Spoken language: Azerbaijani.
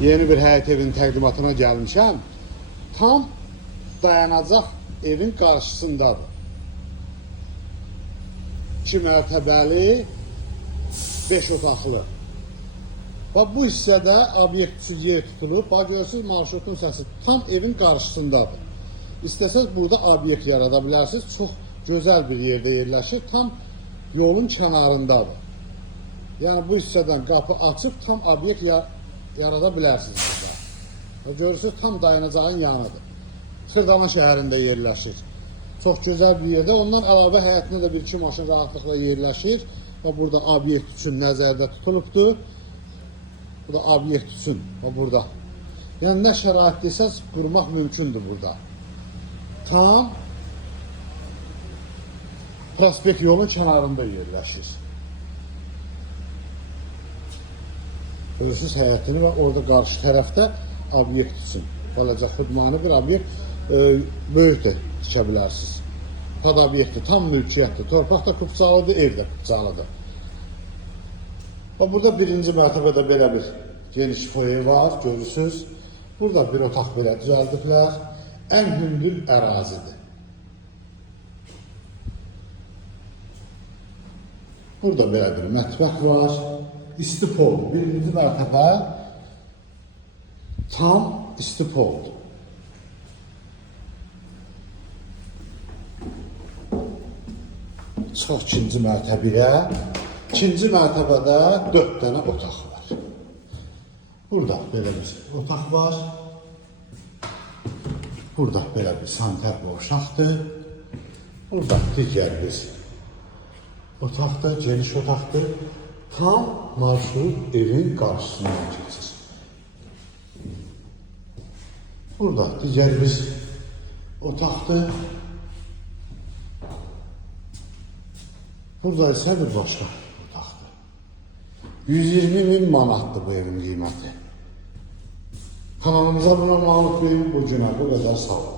Yeni bir həyət evinin təqdimatına gəlmişəm. Tam dayanacaq evin qarşısındadır. 2 mərtəbəli, 5 otaqlı. Bax, bu hissədə obyekt üçün yer tutulub. Bax, görürsünüz, marşrutun səsi tam evin qarşısındadır. İstəsəz burada obyekt yarada bilərsiniz. Çox gözəl bir yerdə yerləşir. Tam yolun kənarındadır. Yəni, bu hissədən qapı açıb tam obyekt yarada bilərsiniz burada. Bax, görürsünüz, tam dayanacağın yanıdır. Xırdalan şəhərində yerləşir. Çox gözəl bir yerdə. Ondan əlavə həyətində də 1-2 maşın rahatlıqla yerləşir. Bax, burada obyekt üçün nəzərdə tutulubdur. Bu da obyekt üçün, burada. Yəni, nə şəraitliysəz qurmaq mümkündür burada. Tam prospekt yolun kənarında yerləşir. Görürsünüz həyətini və orada qarşı tərəfdə obyekt üçün. Balaca xudmanı bir obyekt böyük də tikə bilərsiniz. Tad obyekti, tam mülkiyyətdir. Torpaq da kupçalıdır, ev də kupçalıdır. Burada birinci mərtəbədə belə bir geniş foyer var, görürsünüz. Burada bir otaq belə düzəldiblər. Ən hündür ərazidir. Burada belə bir mətbəx var. İsti poldur. Birinci mərtəbə tam isti poldur. Çox ikinci mərtəbəyə. İkinci mərtəbədə 4 dənə otaq var. Burada belə bir otaq var. Burada belə bir sanitar boşaqdır. Burada digər bir otaqdır, geniş otaqdır. Tam marşrut evin qarşısından keçir. Burada digər bir otaqdır. Burada isə bir başqa otaqdır. 120.000 manatdır bu evin qiyməti. Kanalımıza abunə olmayı unutmayın. Bu günə bu qədər sağ olun.